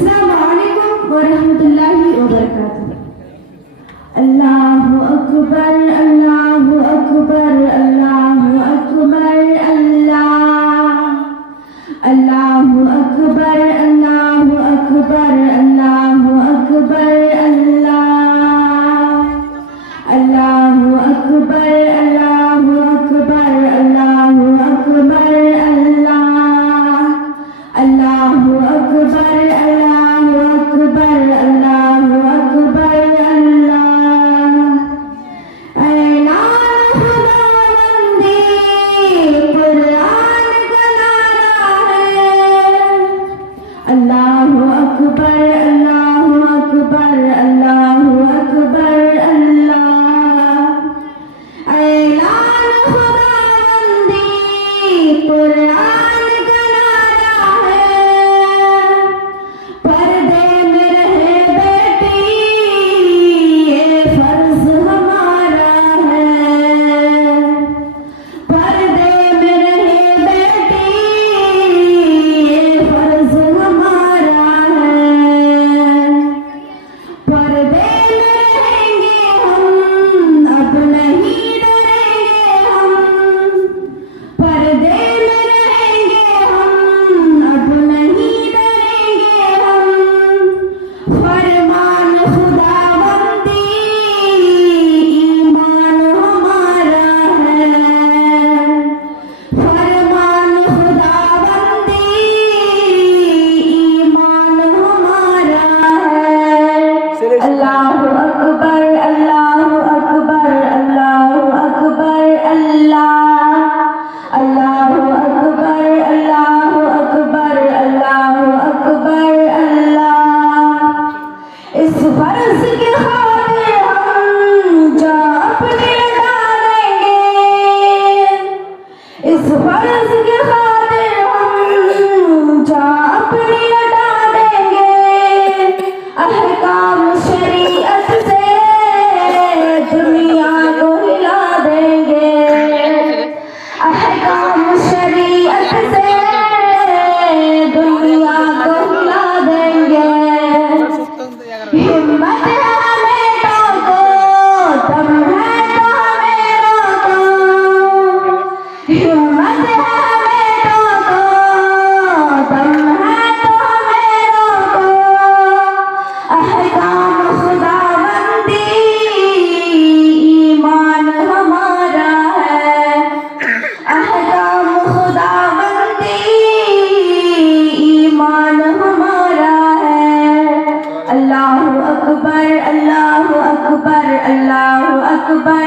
अस्सलामु अलैकुम व रहमतुल्लाहि व बरकातुहू। अल्लाहु अकबर अल्लाहु अकबर अल्लाहु अकबर अल्लाह। अल्लाहु अकबर अल्लाहु अकबर अल्लाहु अकबर अल्लाह। अल्लाहु अकबर अल्लाहु अकबर अल्लाहु अकबर अल्लाह। अल्लाहु अकबर अल्लाहु अकबर अल्लाहु अकबर अल्लाह। ऐलान खुदाबंदी कुरान का नारा है। अल्लाहु अकबर अल्लाहु अकबर अल्लाहु अकबर अल्लाह। ऐलान खुदाबंदी कुरान का नारा है। पर्दे में रहे बेटी ये फर्ज हमारा है। पर्दे में रहे बेटी ये फर्ज हमारा है। पर्दे में रहेंगे हम अब नहीं डरेंगे हम। पर्दे में रहेंगे हम अब नहीं डरेंगे हम। फरमान खुदाबंदी ईमान हमारा है। फरमान खुदाबंदी ईमान हमारा है। अल्लाहु अकबर अल्लाहु अकबर अल्लाहु अकबर अल्लाह। अल्लाहु अकबर अल्लाहु अकबर अल्लाहु अकबर अल्लाह। इस फर्ज के खातिर हम जान अपनी लगा देंगे। इस फर्ज के खातिर हम जान अपनी लगा देंगे। अहकाम शरीयत से दुनिया को हिला देंगे। अहकाम शरीयत से दुनिया को हिला देंगे। हिम्मत है हमें टोको दम है तो हमें रोको। हिम्मत है हमें टोको दम है तो हमें रोको। अहकाम खुदाबंदी ईमान हमारा है। अहकाम खुदाबंदी ईमान हमारा है। अल्लाहु अकबर अल्लाहु अकबर अल्लाहु अकबर